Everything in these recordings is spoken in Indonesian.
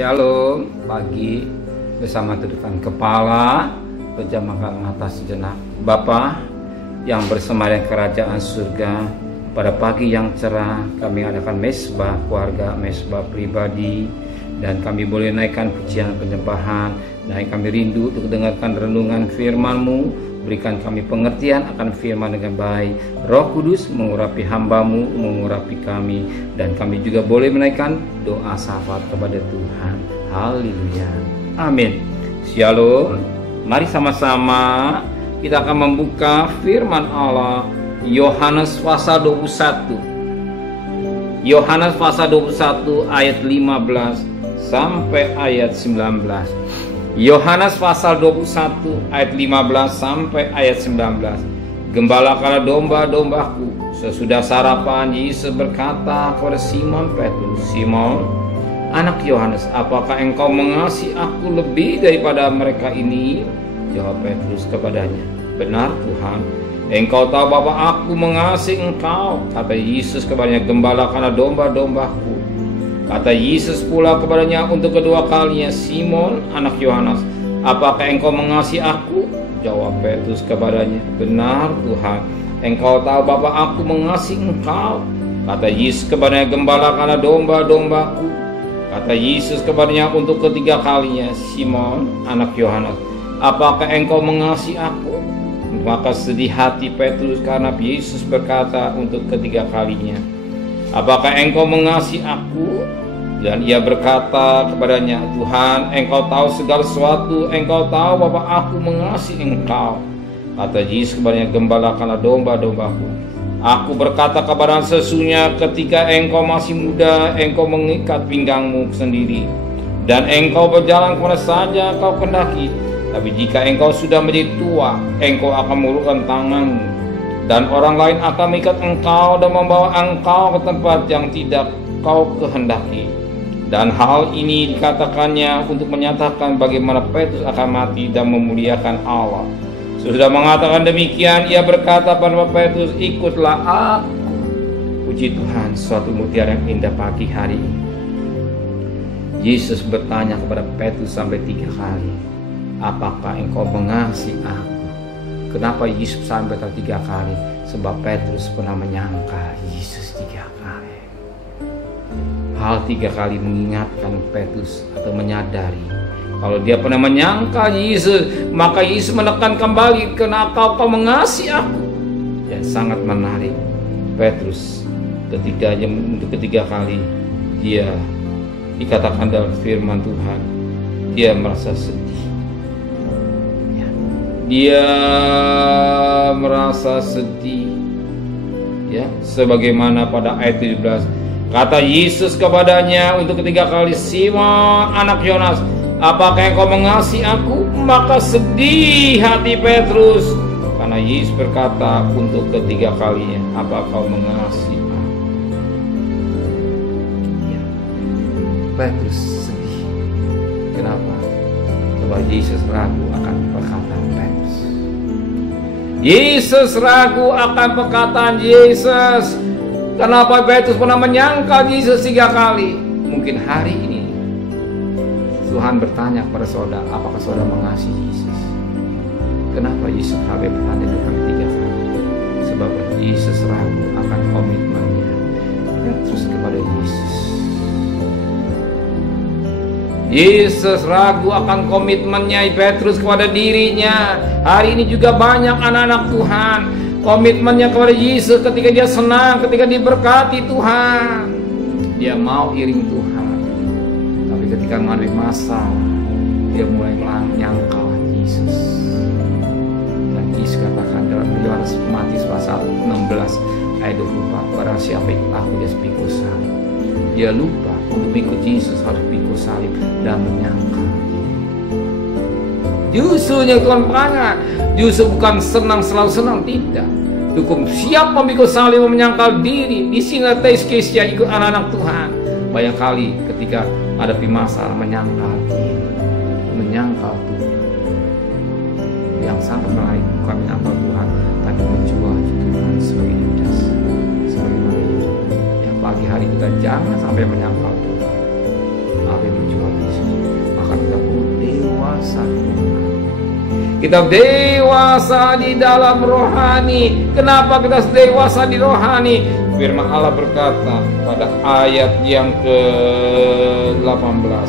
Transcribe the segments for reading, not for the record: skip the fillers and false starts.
Shalom, pagi bersama tudukan kepala, pejamkan mata sejenak. Bapa yang bersemayam kerajaan surga, pada pagi yang cerah kami adakan mesbah keluarga, mesbah pribadi, dan kami boleh naikkan pujian penyembahan. Dan kami rindu untuk dengarkan renungan firman-Mu. Berikan kami pengertian akan firman dengan baik. Roh Kudus mengurapi hamba-Mu, mengurapi kami, dan kami juga boleh menaikkan doa syafaat kepada Tuhan. Haleluya. Amin. Shalom. Mari sama-sama kita akan membuka firman Allah Yohanes pasal 21. Yohanes pasal 21 ayat 15 sampai ayat 19. Yohanes pasal 21 ayat 15 sampai ayat 19. Gembalakanlah domba-dombaku. Sesudah sarapan, Yesus berkata kepada Simon Petrus, Simon, anak Yohanes, apakah engkau mengasihi aku lebih daripada mereka ini? Jawab Petrus kepadanya, benar Tuhan, engkau tahu bahwa aku mengasihi engkau. Kata Yesus kepadanya, gembalakanlah domba-dombaku. Kata Yesus pula kepadanya untuk kedua kalinya, Simon, anak Yohanes, apakah engkau mengasihi aku? Jawab Petrus kepadanya, benar Tuhan, engkau tahu bahwa aku mengasihi engkau. Kata Yesus kepadanya, gembalakanlah domba-dombaku. Kata Yesus kepadanya untuk ketiga kalinya, Simon, anak Yohanes, apakah engkau mengasihi aku? Maka sedih hati Petrus karena Yesus berkata untuk ketiga kalinya, apakah engkau mengasihi aku? Dan ia berkata kepadanya, Tuhan, engkau tahu segala sesuatu, engkau tahu bahwa aku mengasihi engkau. Kata Yesus kepadanya, gembalakanlah domba-dombaku. Aku berkata kepada sesungguhnya ketika engkau masih muda, engkau mengikat pinggangmu sendiri, dan engkau berjalan kemana saja kau kendaki. Tapi jika engkau sudah menjadi tua, engkau akan mengulurkan tanganmu, dan orang lain akan mengikat engkau dan membawa engkau ke tempat yang tidak kau kehendaki. Dan hal ini dikatakannya untuk menyatakan bagaimana Petrus akan mati dan memuliakan Allah. Sudah mengatakan demikian, ia berkata pada Petrus, ikutlah aku. Puji Tuhan, suatu mutiara yang indah pagi hari ini. Yesus bertanya kepada Petrus sampai 3 kali, apakah engkau mengasihi aku? Kenapa Yesus sampai 3 kali? Sebab Petrus pernah menyangka Yesus 3 kali. Hal 3 kali mengingatkan Petrus atau menyadari kalau dia pernah menyangka Yesus, maka Yesus menekan kembali, kenapa kau mengasihi aku? Dan sangat menarik, Petrus untuk ketiga kali dia dikatakan dalam firman Tuhan, dia merasa sedih. Dia merasa sedih, ya, sebagaimana pada ayat 17. Kata Yesus kepadanya untuk ketiga kali, Simon, anak Yohanes, apakah engkau mengasihi aku? Maka sedih hati Petrus karena Yesus berkata untuk ketiga kalinya, apa kau mengasihi aku? Ya. Petrus sedih. Kenapa? Sebab Yesus ragu akan perkataan Petrus. Yesus ragu akan perkataan Yesus. Kenapa Petrus pernah menyangka Yesus 3 kali? Mungkin hari ini Tuhan bertanya kepada saudara, apakah saudara mengasihi Yesus? Kenapa Yesus harus bertanya dengan 3 kali? Sebab Yesus ragu akan komitmennya Petrus kepada Yesus. Yesus ragu akan komitmennya Petrus kepada dirinya. Hari ini juga banyak anak-anak Tuhan, komitmennya kepada Yesus ketika dia senang, ketika diberkati Tuhan, dia mau iring Tuhan. Tapi ketika menghadapi masalah, dia mulai menyangkal Yesus. Dan Yesus katakan dalam Yohanes Matius pasal 16 ayat 24, barang siapa ikut aku, dia pikul salib. Dia lupa untuk ikut Yesus harus pikul salib dan menyangkal. Justru yang Tuhan panggil, justru bukan senang selalu senang, tidak. Cukup siap memikul salib, menyangkal diri. Di sini tes kesia ikut anak-anak Tuhan. Banyak kali ketika hadapi masalah menyangkal diri, menyangkal Tuhan. Yang sangat menarik bukan menyangkal Tuhan, tapi menjual Tuhan sebagai Yudas, sebagai Maria. Yang pagi hari kita jangan sampai menyangkal Tuhan. Apa yang Tuhan Yesus? Maka kita perlu dewasa. Kita dewasa di dalam rohani. Kenapa kita dewasa di rohani? Firman Allah berkata pada ayat yang ke-18,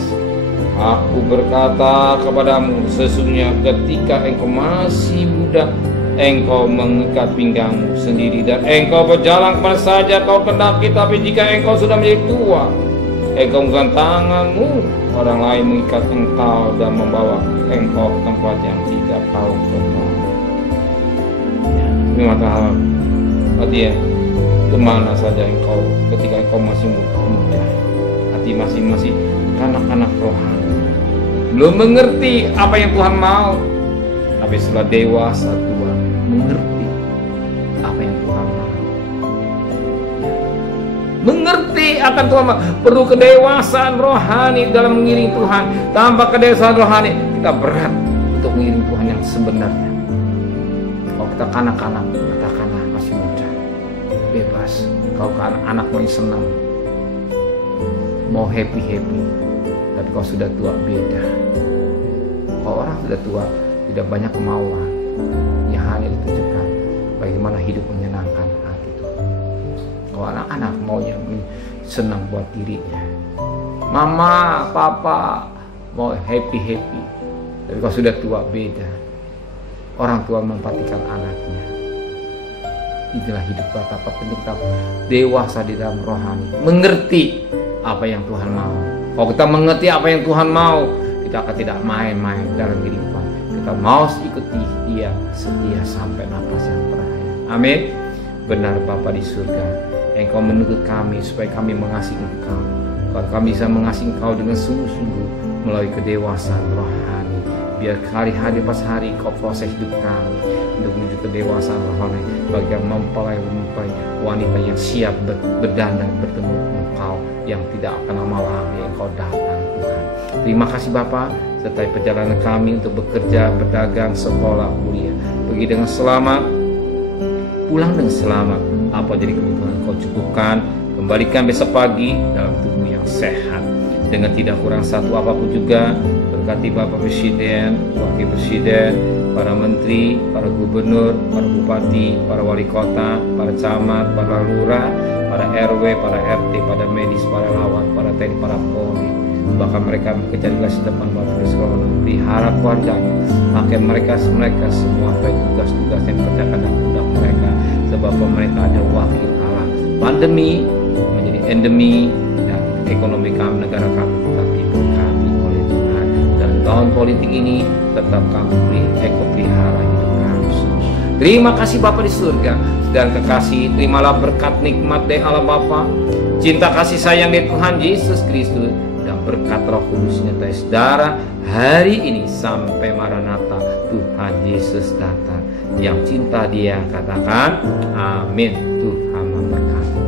Aku berkata kepadamu, sesungguhnya ketika engkau masih muda, engkau mengikat pinggangmu sendiri dan engkau berjalan kemana saja kau kendaki. Tapi jika engkau sudah menjadi tua, engkau mengangkat tanganmu, orang lain mengikat engkau dan membawa engkau ke tempat yang tidak kau kenal. Ini mata hati ya, kemana saja engkau ketika engkau masih muda, hati masih kanak-kanak rohani, belum mengerti apa yang Tuhan mau. Tapi setelah dewasa Tuhan mengerti apa yang Tuhan mau. Mengerti akan Tuhan mau. Perlu kedewasaan rohani dalam mengiring Tuhan. Tanpa kedewasaan rohani kita berat untuk mengiring Tuhan yang sebenarnya. Kalau kita kanak-kanak, katakanlah masih muda, bebas. Kalau anak mau senang, mau happy, tapi kalau sudah tua beda. Kalau orang sudah tua tidak banyak kemauan, yang hanya ditujukan bagaimana hidup menyenangkan hati Tuhan. Kalau anak-anak maunya senang buat dirinya, mama, papa mau happy, tapi kalau sudah tua beda. Orang tua memperhatikan anaknya. Itulah hidup betapa penting kita dewasa di dalam rohani, mengerti apa yang Tuhan mau. Kalau kita mengerti apa yang Tuhan mau, kita akan tidak main-main dalam kehidupan. Kita mau ikuti Dia setia sampai nafas yang terakhir. Amin. Benar Bapa di surga, Engkau menuntut kami supaya kami mengasihi Engkau. Kalau kami bisa mengasihi Engkau dengan sungguh-sungguh melalui kedewasaan rohani, biar hari-hari pas hari Kau proses hidup kami untuk menuju kedewasaan rohani, bagi yang mempelai wanita yang siap berdandang bertemu Engkau yang tidak akan lama lagi Engkau datang Tuhan. Terima kasih Bapa, sertai perjalanan kami untuk bekerja, berdagang, sekolah, kuliah. Pergi dengan selamat, pulang dengan selamat. Apa jadi kebutuhan Kau cukupkan, kembalikan besok pagi dalam tubuh yang sehat, dengan tidak kurang satu apapun juga. Berkati Bapak Presiden, Wakil Presiden, para menteri, para gubernur, para bupati, para wali kota, para camat, para lurah, para RW, para RT, para medis, para lawan, para TNI, para Polri. Bahkan mereka bekerja di depan Bapak sekolah, pelihara keluarganya. Maka mereka semua baik tugas-tugas yang dikerjakan dan budak mereka, sebab pemerintah ada wakil Allah. Pandemi menjadi endemi dan ekonomi kami, negara kami tetap diberkati oleh Tuhan. Dan tahun politik ini tetap kami pelihara hidup kami semua. Terima kasih Bapa di surga dan kekasih, terimalah berkat nikmat dari Allah Bapa, cinta kasih sayang dari Tuhan Yesus Kristus, dan berkat Roh Kudus nyertai saudara hari ini sampai Maranatha Tuhan Yesus datang. Yang cinta Dia katakan amin. Tuhan memberkati.